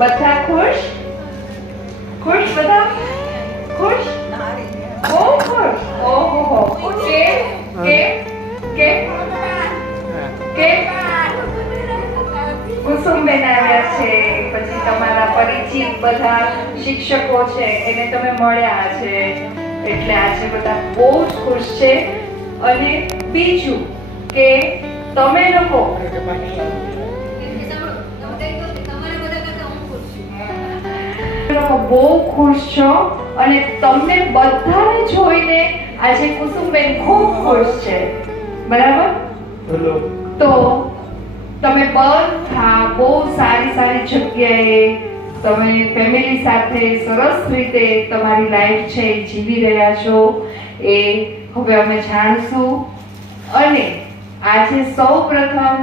બધા ખુશ? ખુશ બધા? ખુશ? બહુ ખુશ. ઓહો કે કે કે કે કુસુમબેન આવ્યા છે, પછી તમારા પરિચિત બધા શિક્ષકો છે એને તમે મળ્યા છે, એટલે આજે બધા બહુ જ ખુશ છે. અને બીજું કે તમે લોકો બહુ ખુશ છો અને તમને બધાને જોઈને આજે કુસુમબેન ખૂબ ખુશ છે, બરાબર? તો તમે બધા બહુ સારી જગ્યાએ તમે ફેમિલી સાથે સરસ રીતે તમારી લાઈફ છે એ જીવી રહ્યા છો, એ હવે અમે જાણશું. અને આજે સૌ પ્રથમ